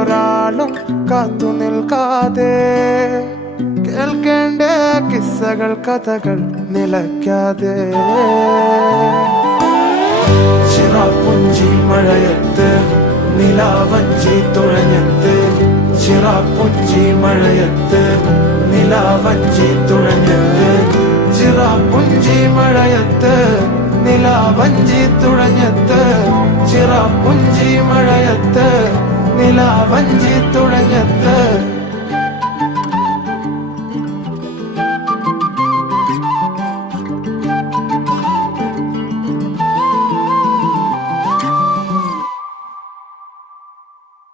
വേറൊരാളും കാത്തു നിൽക്കാതെ കേൾക്കേണ്ട കിസ്സകൾ കഥകൾ നിലയ്ക്കാതെ ചിറാപ്പുഞ്ചി മഴയത്ത് നിലാവഞ്ചി തുഴഞ്ഞത്ത് ചിറാപ്പുഞ്ചി മഴയത്ത് നിലാവഞ്ചി തുഴഞ്ഞത്ത് ചിറാപ്പുഞ്ചി മഴയത്ത് നിലാവഞ്ചി തുഴഞ്ഞത്ത് ചിറാപ്പുഞ്ചി മഴയത്ത് നിലാവഞ്ചി തുഴഞ്ഞത്ത്